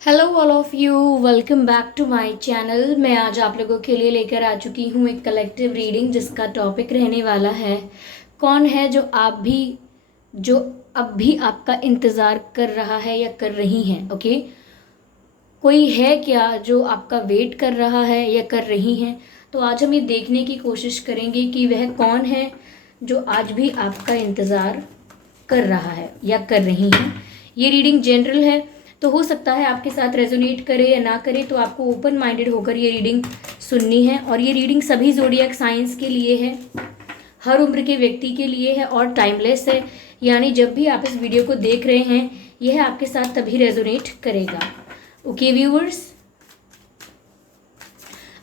Hello all of you, welcome back to my channel. मैं आज आप लोगों के लिए लेकर आ चुकी हूँ एक कलेक्टिव रीडिंग जिसका टॉपिक रहने वाला है कौन है जो अब भी आपका इंतज़ार कर रहा है या कर रही हैं। ओके, कोई है क्या जो आपका वेट कर रहा है या कर रही हैं। तो आज हम ये देखने की कोशिश करेंगे कि वह कौन है जो आज भी आपका इंतज़ार कर रहा है या कर रही हैं। ये रीडिंग जनरल है, तो हो सकता है आपके साथ रेजोनेट करे या ना करे, तो आपको ओपन माइंडेड होकर ये रीडिंग सुननी है। और ये रीडिंग सभी ज़ोडिएक साइंस के लिए है, हर उम्र के व्यक्ति के लिए है और टाइमलेस है। यानी जब भी आप इस वीडियो को देख रहे हैं यह आपके साथ तभी रेजोनेट करेगा। ओके व्यूअर्स,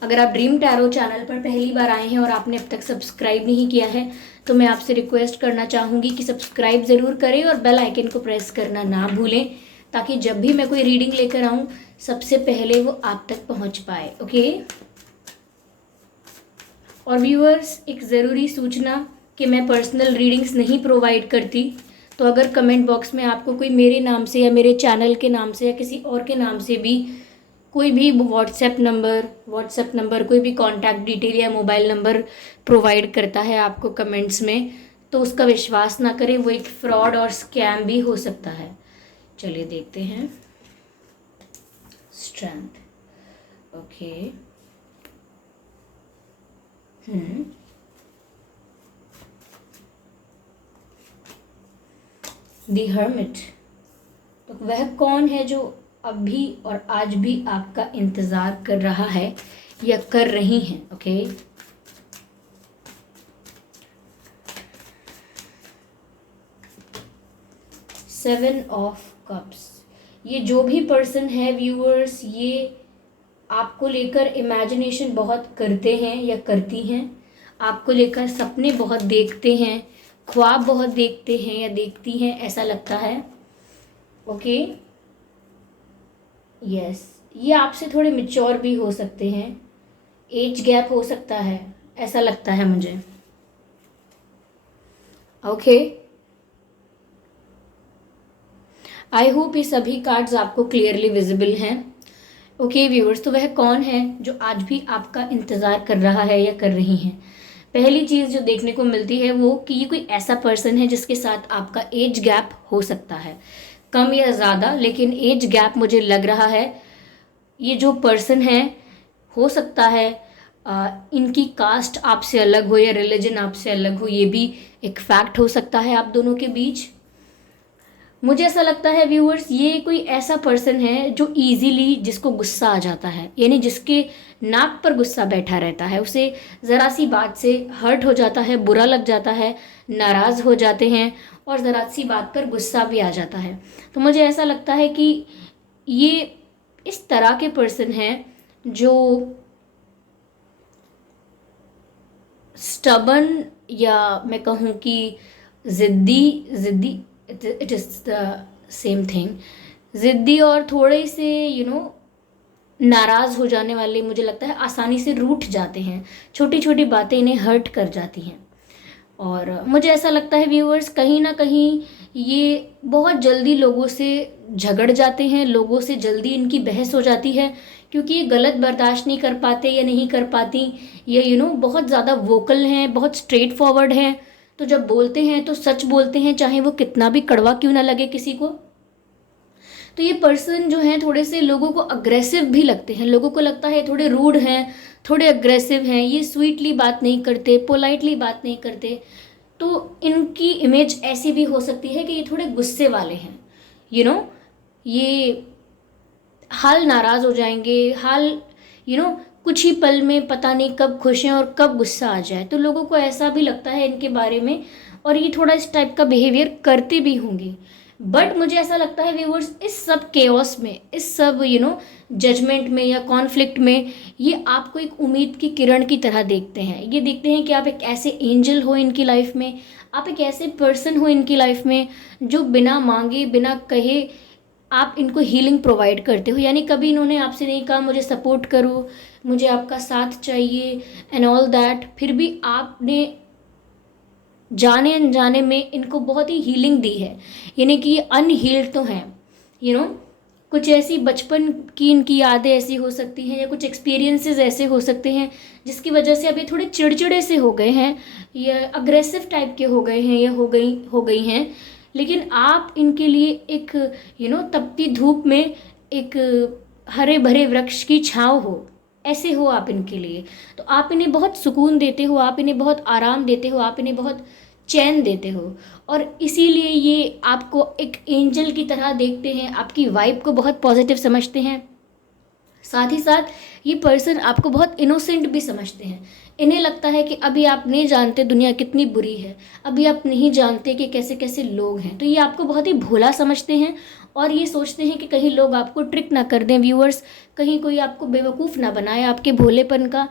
अगर आप ड्रीम टैरो चैनल पर पहली बार आए हैं और आपने अब तक सब्सक्राइब नहीं किया है तो मैं आपसे रिक्वेस्ट करना चाहूँगी कि सब्सक्राइब ज़रूर करें और बेल आइकन को प्रेस करना ना भूलें, ताकि जब भी मैं कोई रीडिंग लेकर आऊँ सबसे पहले वो आप तक पहुँच पाए। ओके। और व्यूअर्स, एक ज़रूरी सूचना कि मैं पर्सनल रीडिंग्स नहीं प्रोवाइड करती, तो अगर कमेंट बॉक्स में आपको कोई मेरे नाम से या मेरे चैनल के नाम से या किसी और के नाम से भी कोई भी व्हाट्सएप नंबर कोई भी कॉन्टैक्ट डिटेल या मोबाइल नंबर प्रोवाइड करता है आपको कमेंट्स में, तो उसका विश्वास ना करें, वो एक फ्रॉड और स्कैम भी हो सकता है। चलिए देखते हैं। स्ट्रेंथ। ओके। The hermit. तो वह कौन है जो अब भी और आज भी आपका इंतज़ार कर रहा है या कर रही हैं। ओके। Seven of cups. ये जो भी पर्सन है व्यूअर्स, ये आपको लेकर इमेजिनेशन बहुत करते हैं या करती हैं, आपको लेकर सपने बहुत देखते हैं, ख्वाब बहुत देखते हैं या देखती हैं, ऐसा लगता है। ओके। यस, ये आपसे थोड़े मेच्योर भी हो सकते हैं, एज गैप हो सकता है, ऐसा लगता है मुझे। ओके। आई होप ये सभी कार्ड्स आपको क्लियरली विजिबल हैं। ओके व्यूअर्स, तो वह कौन है जो आज भी आपका इंतज़ार कर रहा है या कर रही हैं। पहली चीज़ जो देखने को मिलती है वो कि ये कोई ऐसा पर्सन है जिसके साथ आपका एज गैप हो सकता है, कम या ज़्यादा, लेकिन एज गैप मुझे लग रहा है। ये जो पर्सन है, हो सकता है इनकी कास्ट आपसे अलग हो या रिलीजन आपसे अलग हो, ये भी एक फैक्ट हो सकता है आप दोनों के बीच। मुझे ऐसा लगता है व्यूअर्स, ये कोई ऐसा पर्सन है जो इजीली जिसको गुस्सा आ जाता है, यानी जिसके नाक पर गुस्सा बैठा रहता है, उसे ज़रा सी बात से हर्ट हो जाता है, बुरा लग जाता है, नाराज़ हो जाते हैं और ज़रा सी बात पर गुस्सा भी आ जाता है। तो मुझे ऐसा लगता है कि ये इस तरह के पर्सन हैं जो स्टबन, या मैं कहूँ कि ज़िद्दी ज़िद्दी it is the same thing, ज़िद्दी और थोड़े से नाराज़ हो जाने वाले, मुझे लगता है आसानी से रूठ जाते हैं, छोटी छोटी बातें इन्हें हर्ट कर जाती हैं। और मुझे ऐसा लगता है व्यूअर्स, कहीं ना कहीं ये बहुत जल्दी लोगों से झगड़ जाते हैं, लोगों से जल्दी इनकी बहस हो जाती है, क्योंकि ये गलत बर्दाश्त नहीं कर पाते या नहीं कर पाती, ये बहुत ज़्यादा वोकल हैं, बहुत स्ट्रेट फॉरवर्ड हैं। तो जब बोलते हैं तो सच बोलते हैं, चाहे वो कितना भी कड़वा क्यों ना लगे किसी को। तो ये पर्सन जो हैं थोड़े से लोगों को अग्रेसिव भी लगते हैं, लोगों को लगता है थोड़े रूड हैं, थोड़े अग्रेसिव हैं, ये स्वीटली बात नहीं करते, पोलाइटली बात नहीं करते। तो इनकी इमेज ऐसी भी हो सकती है कि ये थोड़े गुस्से वाले हैं, यू नो ये हाल नाराज़ हो जाएंगे, हाल कुछ ही पल में पता नहीं कब खुश हैं और कब गुस्सा आ जाए, तो लोगों को ऐसा भी लगता है इनके बारे में, और ये थोड़ा इस टाइप का बिहेवियर करते भी होंगे। बट मुझे ऐसा लगता है व्यूअर्स, इस सब केओस में, इस सब जजमेंट में या कॉन्फ्लिक्ट में, ये आपको एक उम्मीद की किरण की तरह देखते हैं। ये देखते हैं कि आप एक ऐसे एंजल हो इनकी लाइफ में, आप एक ऐसे पर्सन हो इनकी लाइफ में जो बिना मांगे बिना कहे आप इनको हीलिंग प्रोवाइड करते हो। यानी कभी इन्होंने आपसे नहीं कहा मुझे सपोर्ट करो, मुझे आपका साथ चाहिए एंड ऑल दैट, फिर भी आपने जाने अनजाने में इनको बहुत ही हीलिंग दी है। यानी कि ये अनहील्ड तो हैं, यू नो कुछ ऐसी बचपन की इनकी यादें ऐसी हो सकती हैं, या कुछ एक्सपीरियंसेस ऐसे हो सकते हैं जिसकी वजह से अब ये थोड़े चिड़चिड़े से हो गए हैं, या अग्रेसिव टाइप के हो गए हैं, या हो गई हैं। लेकिन आप इनके लिए एक तपती धूप में एक हरे भरे वृक्ष की छाँव हो, ऐसे हो आप इनके लिए। तो आप इन्हें बहुत सुकून देते हो, आप इन्हें बहुत आराम देते हो, आप इन्हें बहुत चैन देते हो, और इसीलिए ये आपको एक एंजल की तरह देखते हैं, आपकी वाइब को बहुत पॉजिटिव समझते हैं। साथ ही साथ ये पर्सन आपको बहुत इनोसेंट भी समझते हैं। इन्हें लगता है कि अभी आप नहीं जानते दुनिया कितनी बुरी है, अभी आप नहीं जानते कि कैसे कैसे लोग हैं, तो ये आपको बहुत ही भोला समझते हैं, और ये सोचते हैं कि कहीं लोग आपको ट्रिक ना कर दें व्यूअर्स, कहीं कोई आपको बेवकूफ़ ना बनाए आपके भोलेपन का।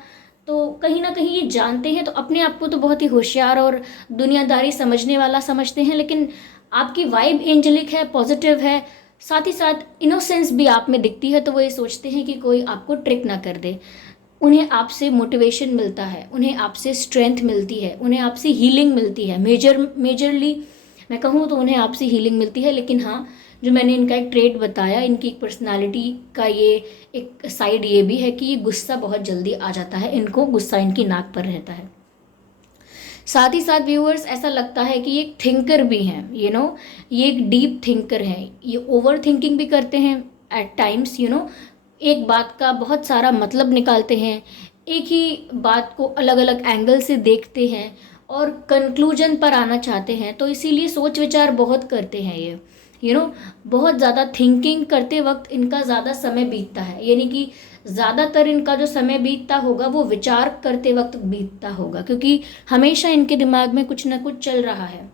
तो कहीं ना कहीं ये जानते हैं, तो अपने आप को तो बहुत ही होशियार और दुनियादारी समझने वाला समझते हैं, लेकिन आपकी वाइब एंजेलिक है, पॉजिटिव है, साथ ही साथ इनोसेंस भी आप में दिखती है, तो वो ये सोचते हैं कि कोई आपको ट्रिक ना कर दे। उन्हें आपसे मोटिवेशन मिलता है, उन्हें आपसे स्ट्रेंथ मिलती है, उन्हें आपसे हीलिंग मिलती है। मेजरली मैं कहूँ तो उन्हें आपसे हीलिंग मिलती है। लेकिन हाँ, जो मैंने इनका एक ट्रेट बताया, इनकी एक पर्सनालिटी का ये एक साइड ये भी है कि ये गुस्सा बहुत जल्दी आ जाता है, इनको गुस्सा इनकी नाक पर रहता है। साथ ही साथ व्यूअर्स, ऐसा लगता है कि ये एक थिंकर भी हैं, ये एक डीप थिंकर हैं, ये ओवर थिंकिंग भी करते हैं एट टाइम्स, एक बात का बहुत सारा मतलब निकालते हैं, एक ही बात को अलग अलग एंगल से देखते हैं और कंक्लूजन पर आना चाहते हैं। तो इसीलिए सोच विचार बहुत करते हैं ये, बहुत ज़्यादा थिंकिंग करते वक्त इनका ज़्यादा समय बीतता है, यानी कि ज़्यादातर इनका जो समय बीतता होगा वो विचार करते वक्त बीतता होगा, क्योंकि हमेशा इनके दिमाग में कुछ ना कुछ चल रहा है।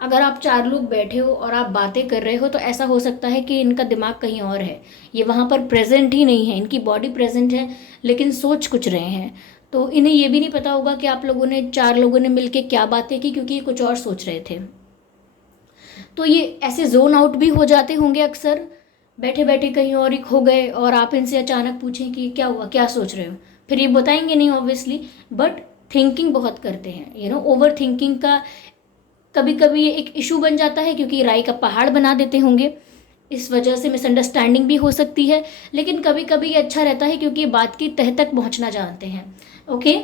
अगर आप चार लोग बैठे हो और आप बातें कर रहे हो, तो ऐसा हो सकता है कि इनका दिमाग कहीं और है, ये वहाँ पर प्रेजेंट ही नहीं है, इनकी बॉडी प्रेजेंट है लेकिन सोच कुछ रहे हैं। तो इन्हें ये भी नहीं पता होगा कि आप लोगों ने, चार लोगों ने मिलकर क्या बातें की, क्योंकि ये कुछ और सोच रहे थे। तो ये ऐसे जोन आउट भी हो जाते होंगे अक्सर, बैठे बैठे कहीं और ही खो गए, और आप इनसे अचानक पूछें कि क्या हुआ, क्या सोच रहे हो, फिर ये बताएंगे नहीं ऑब्वियसली, बट थिंकिंग बहुत करते हैं, ओवर थिंकिंग का कभी कभी ये एक इशू बन जाता है, क्योंकि राई का पहाड़ बना देते होंगे, इस वजह से मिसअंडरस्टैंडिंग भी हो सकती है। लेकिन कभी कभी ये अच्छा रहता है, क्योंकि ये बात की तह तक पहुंचना जानते हैं। ओके,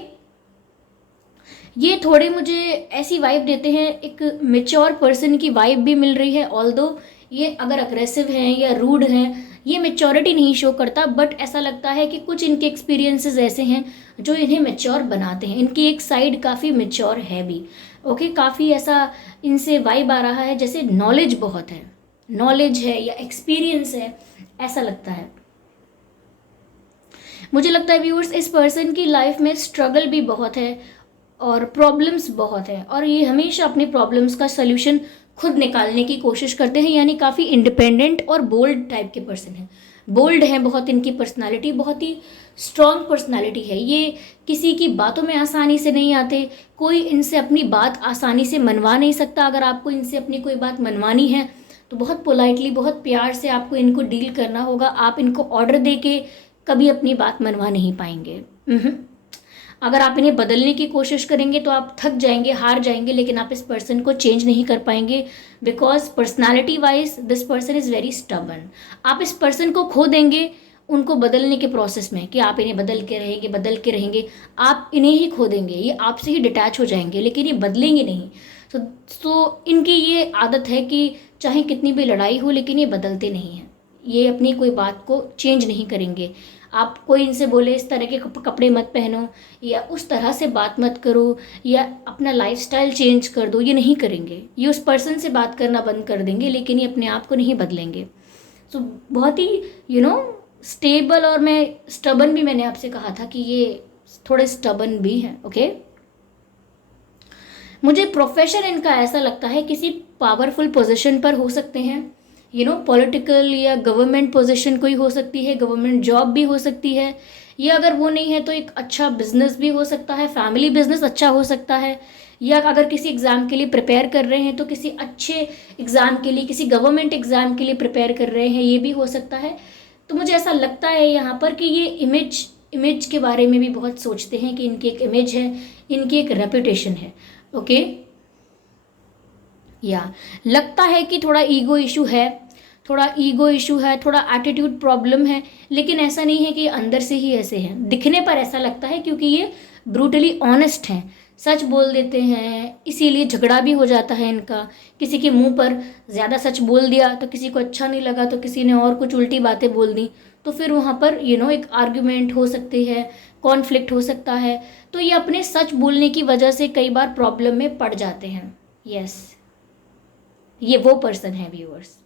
ये थोड़े मुझे ऐसी वाइब देते हैं, एक मेच्योर पर्सन की वाइब भी मिल रही है। ऑल्दो ये अगर अग्रेसिव हैं या रूड हैं, ये मेच्योरिटी नहीं शो करता, बट ऐसा लगता है कि कुछ इनके एक्सपीरियंसेस ऐसे हैं जो इन्हें मेच्योर बनाते हैं। इनकी एक साइड काफ़ी मेच्योर है भी। ओके, काफ़ी ऐसा इनसे वाइब आ रहा है जैसे नॉलेज बहुत है, नॉलेज है या एक्सपीरियंस है, ऐसा लगता है। मुझे लगता है व्यूअर्स, इस पर्सन की लाइफ में स्ट्रगल भी बहुत है और प्रॉब्लम्स बहुत है, और ये हमेशा अपनी प्रॉब्लम्स का सल्यूशन खुद निकालने की कोशिश करते हैं, यानी काफ़ी इंडिपेंडेंट और बोल्ड टाइप के पर्सन हैं। बोल्ड हैं बहुत, इनकी पर्सनालिटी बहुत ही स्ट्रॉन्ग पर्सनालिटी है। ये किसी की बातों में आसानी से नहीं आते, कोई इनसे अपनी बात आसानी से मनवा नहीं सकता। अगर आपको इनसे अपनी कोई बात मनवानी है तो बहुत पोलाइटली, बहुत प्यार से आपको इनको डील करना होगा। आप इनको ऑर्डर दे के कभी अपनी बात मनवा नहीं पाएंगे। अगर आप इन्हें बदलने की कोशिश करेंगे तो आप थक जाएंगे, हार जाएंगे, लेकिन आप इस पर्सन को चेंज नहीं कर पाएंगे, because personality wise this person is very stubborn. आप इस पर्सन को खो देंगे उनको बदलने के प्रोसेस में, कि आप इन्हें बदल के रहेंगे, आप इन्हें ही खो देंगे, ये आपसे ही डिटैच हो जाएंगे, लेकिन ये बदलेंगे नहीं। तो इनकी ये आदत है कि चाहे कितनी भी लड़ाई हो, लेकिन ये बदलते नहीं हैं, ये अपनी कोई बात को चेंज नहीं करेंगे। आप कोई इनसे बोले इस तरह के कपड़े मत पहनो, या उस तरह से बात मत करो, या अपना लाइफस्टाइल चेंज कर दो, ये नहीं करेंगे। ये उस पर्सन से बात करना बंद कर देंगे, लेकिन ये अपने आप को नहीं बदलेंगे। तो बहुत ही स्टेबल, और मैं स्टबन भी, मैंने आपसे कहा था कि ये थोड़े स्टबन भी हैं। ओके, मुझे प्रोफेशन इनका ऐसा लगता है किसी पावरफुल पोजीशन पर हो सकते हैं, पॉलिटिकल या गवर्नमेंट पोजीशन कोई हो सकती है, गवर्नमेंट जॉब भी हो सकती है, या अगर वो नहीं है तो एक अच्छा बिजनेस भी हो सकता है, फैमिली बिजनेस अच्छा हो सकता है, या अगर किसी एग्ज़ाम के लिए प्रिपेयर कर रहे हैं तो किसी अच्छे एग्ज़ाम के लिए, किसी गवर्नमेंट एग्ज़ाम के लिए प्रिपेयर कर रहे हैं, ये भी हो सकता है। तो मुझे ऐसा लगता है यहाँ पर कि ये इमेज के बारे में भी बहुत सोचते हैं, कि इनकी एक इमेज है, इनकी एक रेपुटेशन है। ओके, या लगता है कि थोड़ा ईगो इशू है, थोड़ा ईगो इशू है, थोड़ा एटीट्यूड प्रॉब्लम है, लेकिन ऐसा नहीं है कि अंदर से ही ऐसे हैं। दिखने पर ऐसा लगता है क्योंकि ये ब्रूटली ऑनेस्ट हैं, सच बोल देते हैं, इसीलिए झगड़ा भी हो जाता है इनका। किसी के मुंह पर ज़्यादा सच बोल दिया तो किसी को अच्छा नहीं लगा, तो किसी ने और कुछ उल्टी बातें बोल दी, तो फिर वहाँ पर एक आर्ग्यूमेंट हो सकती है, कॉन्फ्लिक्ट हो सकता है। तो ये अपने सच बोलने की वजह से कई बार प्रॉब्लम में पड़ जाते हैं। यस, ये वो पर्सन है व्यूअर्स।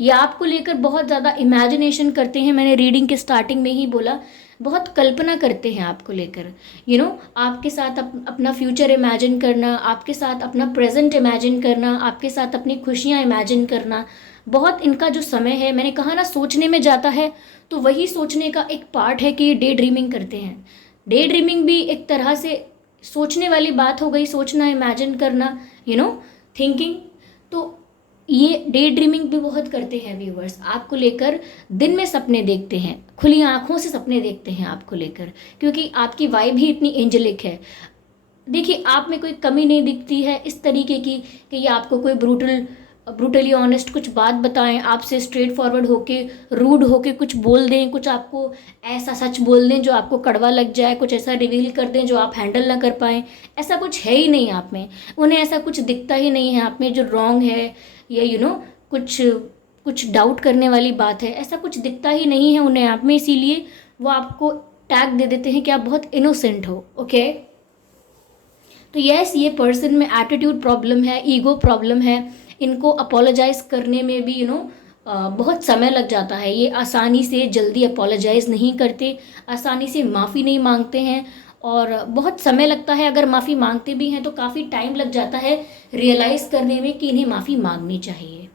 ये आपको लेकर बहुत ज़्यादा इमेजिनेशन करते हैं। मैंने रीडिंग के स्टार्टिंग में ही बोला, बहुत कल्पना करते हैं आपको लेकर। आपके साथ अपना फ्यूचर इमेजिन करना, आपके साथ अपना प्रेजेंट इमेजिन करना, आपके साथ अपनी खुशियाँ इमेजिन करना, बहुत इनका जो समय है, मैंने कहा ना, सोचने में जाता है। तो वही सोचने का एक पार्ट है कि ये डे ड्रीमिंग करते हैं। डे ड्रीमिंग भी एक तरह से सोचने वाली बात हो गई, सोचना, इमेजिन करना, थिंकिंग। तो ये डे ड्रीमिंग भी बहुत करते हैं व्यूवर्स, आपको लेकर दिन में सपने देखते हैं, खुली आंखों से सपने देखते हैं आपको लेकर, क्योंकि आपकी वाइब ही इतनी एंजेलिक है। देखिए, आप में कोई कमी नहीं दिखती है इस तरीके की कि ये आपको कोई ब्रूटली ऑनेस्ट कुछ बात बताएं, आपसे स्ट्रेट फॉरवर्ड होके, रूड होके कुछ बोल दें, कुछ आपको ऐसा सच बोल दें जो आपको कड़वा लग जाए, कुछ ऐसा रिवील कर दें जो आप हैंडल ना कर पाएं। ऐसा कुछ है ही नहीं आप में। उन्हें ऐसा कुछ दिखता ही नहीं है आप में जो रॉन्ग है, या कुछ कुछ डाउट करने वाली बात है, ऐसा कुछ दिखता ही नहीं है उन्हें आप में। इसीलिए वो आपको टैग दे देते हैं कि आप बहुत इनोसेंट हो। ओके, तो यस, ये पर्सन में एटीट्यूड प्रॉब्लम है, ईगो प्रॉब्लम है। इनको अपोलोजाइज करने में भी बहुत समय लग जाता है। ये आसानी से जल्दी अपोलोजाइज नहीं करते, आसानी से माफ़ी नहीं मांगते हैं, और बहुत समय लगता है। अगर माफ़ी मांगते भी हैं तो काफ़ी टाइम लग जाता है रियलाइज़ करने में कि इन्हें माफ़ी मांगनी चाहिए।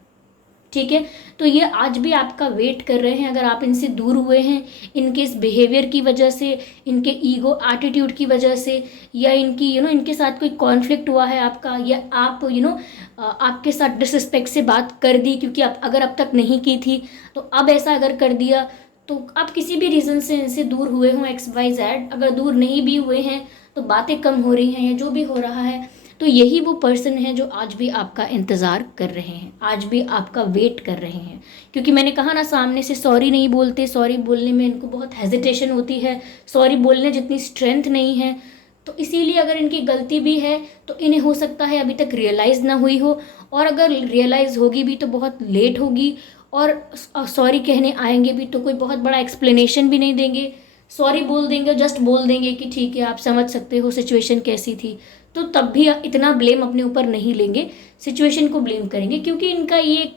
ठीक है, तो ये आज भी आपका वेट कर रहे हैं। अगर आप इनसे दूर हुए हैं, इनके इस बिहेवियर की वजह से, इनके ईगो एटीट्यूड की वजह से, या इनकी इनके साथ कोई कॉन्फ्लिक्ट हुआ है आपका, या आप आपके साथ डिसरिस्पेक्ट से बात कर दी, क्योंकि आप अगर अब तक नहीं की थी तो अब ऐसा अगर कर दिया, तो आप किसी भी रीज़न से इनसे दूर हुए हों, XYZ। अगर दूर नहीं भी हुए हैं तो बातें कम हो रही हैं या जो भी हो रहा है, तो यही वो पर्सन है जो आज भी आपका इंतज़ार कर रहे हैं, आज भी आपका वेट कर रहे हैं। क्योंकि मैंने कहा ना, सामने से सॉरी नहीं बोलते, सॉरी बोलने में इनको बहुत हेजिटेशन होती है, सॉरी बोलने जितनी स्ट्रेंथ नहीं है। तो इसीलिए अगर इनकी गलती भी है तो इन्हें हो सकता है अभी तक रियलाइज़ ना हुई हो, और अगर रियलाइज़ होगी भी तो बहुत लेट होगी, और सॉरी कहने आएंगे भी तो कोई बहुत बड़ा एक्सप्लेनेशन भी नहीं देंगे। सॉरी बोल देंगे, जस्ट बोल देंगे कि ठीक है, आप समझ सकते हो सिचुएशन कैसी थी, तो तब भी इतना ब्लेम अपने ऊपर नहीं लेंगे, सिचुएशन को ब्लेम करेंगे। क्योंकि इनका ये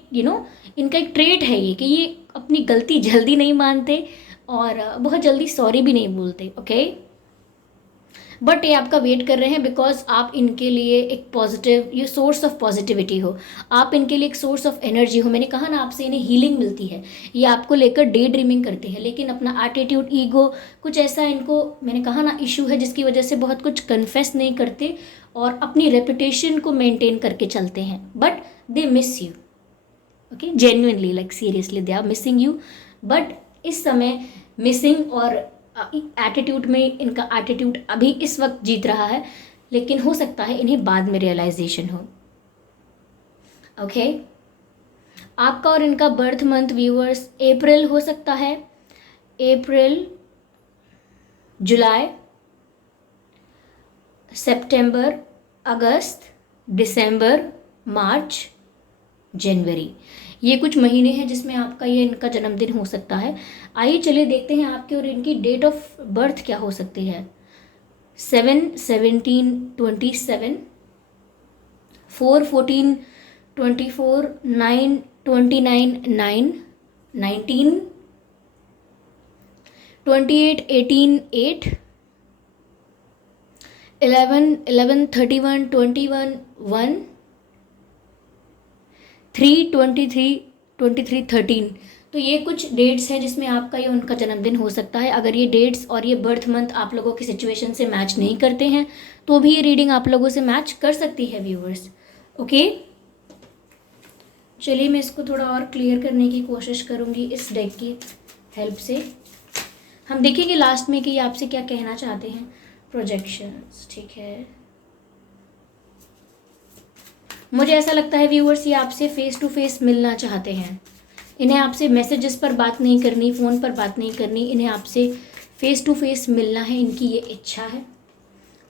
इनका एक ट्रेट है ये, कि ये अपनी गलती जल्दी नहीं मानते और बहुत जल्दी सॉरी भी नहीं बोलते। ओके, बट ये आपका वेट कर रहे हैं बिकॉज आप इनके लिए एक पॉजिटिव, ये सोर्स ऑफ पॉजिटिविटी हो, आप इनके लिए एक सोर्स ऑफ एनर्जी हो। मैंने कहा ना, आपसे इन्हें हीलिंग मिलती है। ये आपको लेकर डे ड्रीमिंग करते हैं, लेकिन अपना एटीट्यूड, ईगो, कुछ ऐसा इनको, मैंने कहा ना, इशू है, जिसकी वजह से बहुत कुछ कन्फेस नहीं करते और अपनी रेपुटेशन को मेंटेन करके चलते हैं। But they miss you, okay, genuinely, like seriously they are missing you. But इस समय मिसिंग और एटीट्यूड में, इनका एटीट्यूड अभी इस वक्त जीत रहा है, लेकिन हो सकता है इन्हें बाद में रियलाइजेशन हो। ओके, आपका और इनका बर्थ मंथ व्यूअर्स अप्रैल हो सकता है, अप्रैल, जुलाई, सितंबर, अगस्त, दिसंबर, मार्च, जनवरी, ये कुछ महीने हैं जिसमें आपका ये इनका जन्मदिन हो सकता है। आइए चलिए देखते हैं आपके और इनकी डेट ऑफ बर्थ क्या हो सकती है। 7/17/27, 4/14/24, 9/29/9, 19, 28/18/8, 11/11/31/21/1, 3/23/23/13। तो ये कुछ डेट्स हैं जिसमें आपका ये उनका जन्मदिन हो सकता है। अगर ये डेट्स और ये बर्थ मंथ आप लोगों की सिचुएशन से मैच नहीं करते हैं तो भी ये रीडिंग आप लोगों से मैच कर सकती है व्यूअर्स। ओके, चलिए मैं इसको थोड़ा और क्लियर करने की कोशिश करूँगी इस डेक की हेल्प से। हम देखेंगे लास्ट में कि ये आपसे क्या कहना चाहते हैं। प्रोजेक्शंस, ठीक है, मुझे ऐसा लगता है व्यूअर्स ये आपसे फेस टू फेस मिलना चाहते हैं। इन्हें आपसे मैसेजेस पर बात नहीं करनी, फ़ोन पर बात नहीं करनी, इन्हें आपसे फेस टू फेस मिलना है, इनकी ये इच्छा है।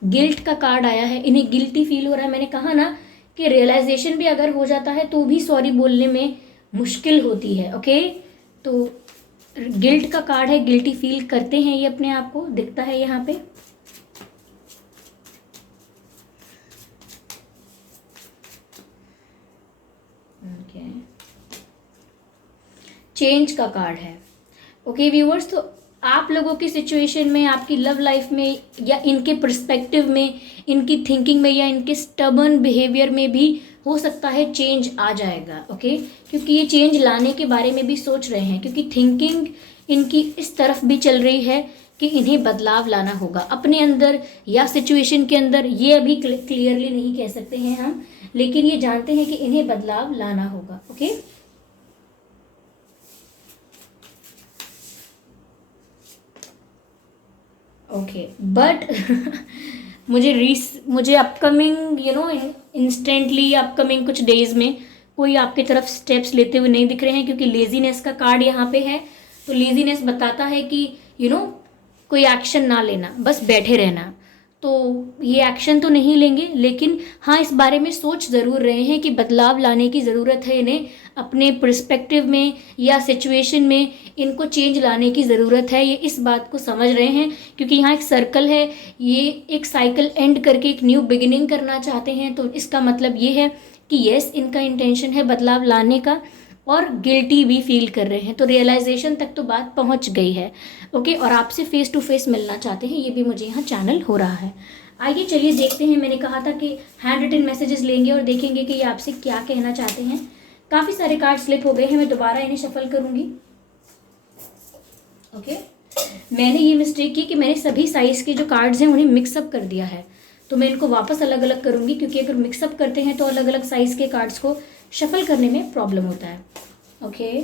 गिल्ट का कार्ड आया है, इन्हें गिल्टी फील हो रहा है। मैंने कहा ना कि रियलाइजेशन भी अगर हो जाता है तो भी सॉरी बोलने में मुश्किल होती है। ओके, तो गिल्ट का कार्ड है, गिल्टी फील करते हैं ये अपने आप को, दिखता है यहाँ पे। चेंज का कार्ड है। ओके व्यूअर्स, तो आप लोगों की सिचुएशन में, आपकी लव लाइफ में, या इनके पर्सपेक्टिव में, इनकी थिंकिंग में, या इनके स्टबर्न बिहेवियर में भी हो सकता है चेंज आ जाएगा। ओके, क्योंकि ये चेंज लाने के बारे में भी सोच रहे हैं, क्योंकि थिंकिंग इनकी इस तरफ भी चल रही है कि इन्हें बदलाव लाना होगा अपने अंदर या सिचुएशन के अंदर। ये अभी क्लियरली नहीं कह सकते हैं हम, लेकिन ये जानते हैं कि इन्हें बदलाव लाना होगा। ओके, ओके बट मुझे अपकमिंग इंस्टेंटली अपकमिंग कुछ डेज में कोई आपकी तरफ स्टेप्स लेते हुए नहीं दिख रहे हैं, क्योंकि लेजीनेस का कार्ड यहाँ पे है। तो लेजीनेस बताता है कि कोई एक्शन ना लेना, बस बैठे रहना। तो ये एक्शन तो नहीं लेंगे, लेकिन हाँ इस बारे में सोच ज़रूर रहे हैं कि बदलाव लाने की ज़रूरत है इन्हें अपने पर्सपेक्टिव में या सिचुएशन में, इनको चेंज लाने की ज़रूरत है। ये इस बात को समझ रहे हैं, क्योंकि यहाँ एक सर्कल है, ये एक साइकिल एंड करके एक न्यू बिगिनिंग करना चाहते हैं। तो इसका मतलब ये है कि यस, इनका इंटेंशन है बदलाव लाने का, और गिल्टी भी फील कर रहे हैं। तो रियलाइजेशन तक तो बात पहुंच गई है। ओके, और आपसे फेस टू फेस मिलना चाहते हैं, ये भी मुझे यहाँ चैनल हो रहा है। आइए चलिए देखते हैं। मैंने कहा था कि हैंड रिटन मैसेजेस लेंगे और देखेंगे कि ये आपसे क्या कहना चाहते हैं। काफ़ी सारे कार्ड स्लिप हो गए हैं, मैं दोबारा इन्हें शफल करूँगी। ओके, मैंने ये मिस्टेक की कि मैंने सभी साइज़ के जो कार्ड्स हैं उन्हें मिक्सअप कर दिया है, तो मैं इनको वापस अलग अलग करूँगी, क्योंकि अगर मिक्सअप करते हैं तो अलग अलग साइज़ के कार्ड्स को शफल करने में प्रॉब्लम होता है। Okay,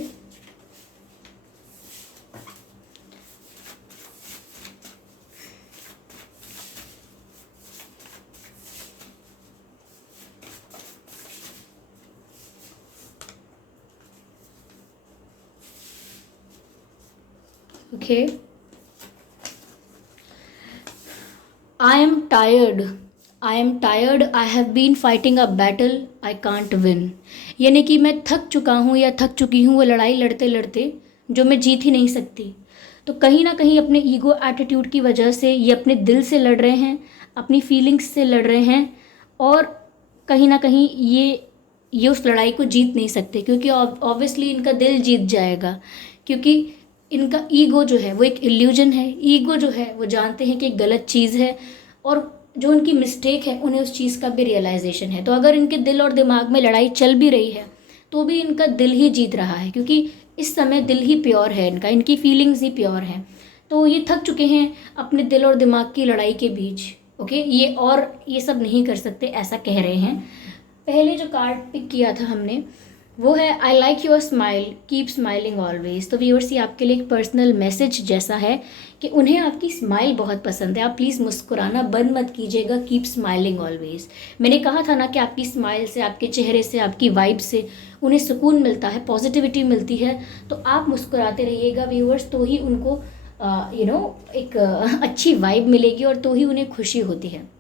okay, I am tired, I am tired, I have been fighting a battle I can't win. यानी कि मैं थक चुका हूँ या थक चुकी हूँ वो लड़ाई लड़ते लड़ते, जो मैं जीत ही नहीं सकती। तो कहीं ना कहीं अपने ईगो एटीट्यूड की वजह से ये अपने दिल से लड़ रहे हैं, अपनी फीलिंग्स से लड़ रहे हैं, और कहीं ना कहीं ये उस लड़ाई को जीत नहीं सकते, क्योंकि ऑब्वियसली इनका दिल जीत जाएगा, क्योंकि इनका ईगो जो है वो एक इल्यूजन है। ईगो जो है वो जानते हैं कि एक गलत चीज़ है, और जो उनकी मिस्टेक है उन्हें उस चीज़ का भी रियलाइजेशन है। तो अगर इनके दिल और दिमाग में लड़ाई चल भी रही है तो भी इनका दिल ही जीत रहा है, क्योंकि इस समय दिल ही प्योर है इनका, इनकी फीलिंग्स ही प्योर हैं। तो ये थक चुके हैं अपने दिल और दिमाग की लड़ाई के बीच। ओके, ये सब नहीं कर सकते, ऐसा कह रहे हैं। पहले जो कार्ड पिक किया था हमने वो है I like your smile, keep smiling always. तो व्यूअर्स ये आपके लिए एक पर्सनल मैसेज जैसा है कि उन्हें आपकी स्माइल बहुत पसंद है। आप प्लीज़ मुस्कुराना बंद मत कीजिएगा, कीप स्माइलिंग ऑलवेज। मैंने कहा था ना कि आपकी स्माइल से, आपके चेहरे से, आपकी वाइब से उन्हें सुकून मिलता है, पॉजिटिविटी मिलती है। तो आप मुस्कुराते रहिएगा व्यूअर्स, तो ही उनको एक अच्छी वाइब मिलेगी, और तो ही उन्हें खुशी होती है।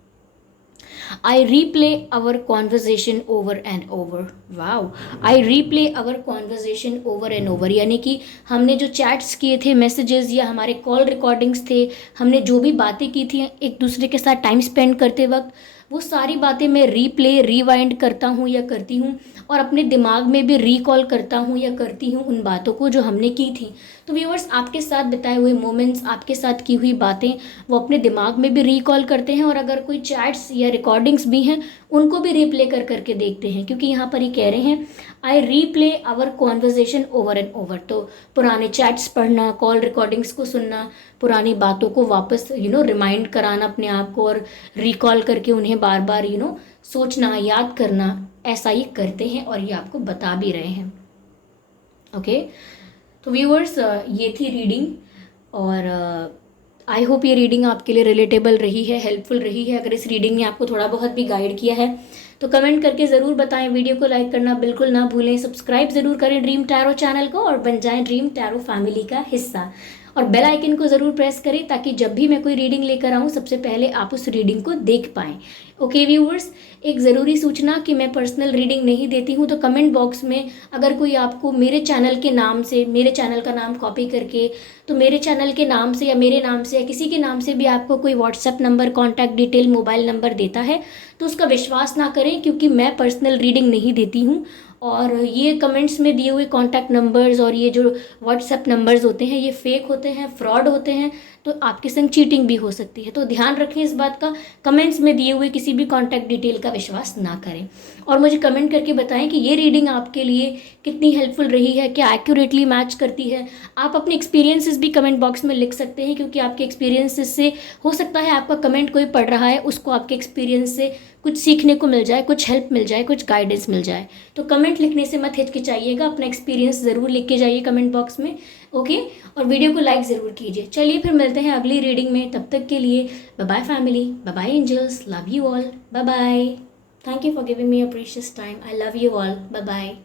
I replay our conversation over and over. Wow, I replay our conversation over and over. यानी कि हमने जो चैट्स किए थे, मैसेजेस या हमारे कॉल रिकॉर्डिंग्स थे, हमने जो भी बातें की थी एक दूसरे के साथ टाइम स्पेंड करते वक्त, वो सारी बातें मैं रीप्ले रिवाइंड करता हूँ या करती हूँ, और अपने दिमाग में भी रिकॉल करता हूँ या करती हूँ उन बातों को जो हमने की थी। तो व्यूअर्स आपके साथ बिताए हुए मोमेंट्स, आपके साथ की हुई बातें वो अपने दिमाग में भी रिकॉल करते हैं, और अगर कोई चैट्स या रिकॉर्डिंग्स भी हैं उनको भी रिप्ले कर करके देखते हैं, क्योंकि यहाँ पर ही कह रहे हैं I replay our conversation over and over. तो पुराने चैट्स पढ़ना, कॉल रिकॉर्डिंग्स को सुनना, पुरानी बातों को वापस रिमाइंड कराना अपने आप को, और रिकॉल करके उन्हें बार बार सोचना, याद करना, ऐसा ये करते हैं, और ये आपको बता भी रहे हैं। ओके, तो व्यूअर्स ये थी रीडिंग, और आई होप ये रीडिंग आपके लिए रिलेटेबल रही है, हेल्पफुल रही है। अगर इस रीडिंग ने आपको थोड़ा बहुत भी गाइड किया है तो कमेंट करके ज़रूर बताएं। वीडियो को लाइक करना बिल्कुल ना भूलें। सब्सक्राइब ज़रूर करें ड्रीम टैरो चैनल को और बन जाएं ड्रीम टैरो फैमिली का हिस्सा। और बेल आइकन को ज़रूर प्रेस करें ताकि जब भी मैं कोई रीडिंग लेकर आऊँ सबसे पहले आप उस रीडिंग को देख पाएँ। ओके व्यूअर्स, एक ज़रूरी सूचना कि मैं पर्सनल रीडिंग नहीं देती हूँ, तो कमेंट बॉक्स में अगर कोई आपको मेरे चैनल के नाम से, मेरे चैनल का नाम कॉपी करके, तो मेरे चैनल के नाम से या मेरे नाम से या किसी के नाम से भी आपको कोई WhatsApp number, contact detail, mobile number देता है तो उसका विश्वास ना करें, क्योंकि मैं पर्सनल रीडिंग नहीं देती हूँ। और ये कमेंट्स में दिए हुए कॉन्टैक्ट नंबर्स और ये जो व्हाट्सएप नंबर्स होते हैं ये फेक होते हैं, फ्रॉड होते हैं, तो आपके संग चीटिंग भी हो सकती है। तो ध्यान रखें इस बात का, कमेंट्स में दिए हुए किसी भी कॉन्टैक्ट डिटेल का विश्वास ना करें। और मुझे कमेंट करके बताएं कि ये रीडिंग आपके लिए कितनी हेल्पफुल रही है, क्या एक्यूरेटली मैच करती है। आप अपने एक्सपीरियंसेस भी कमेंट बॉक्स में लिख सकते हैं, क्योंकि आपके एक्सपीरियंसेस से हो सकता है आपका कमेंट कोई पढ़ रहा है, उसको आपके एक्सपीरियंस से कुछ सीखने को मिल जाए, कुछ हेल्प मिल जाए, कुछ गाइडेंस मिल जाए। तो कमेंट लिखने से मत हिचकिचाइएगा, अपना एक्सपीरियंस ज़रूर लिख के जाइए कमेंट बॉक्स में। ओके, और वीडियो को लाइक ज़रूर कीजिए। चलिए फिर मिलते हैं अगली रीडिंग में, तब तक के लिए bye bye family, bye bye angels, love you all, bye bye. Thank you for giving me a precious time, I love you all, bye bye.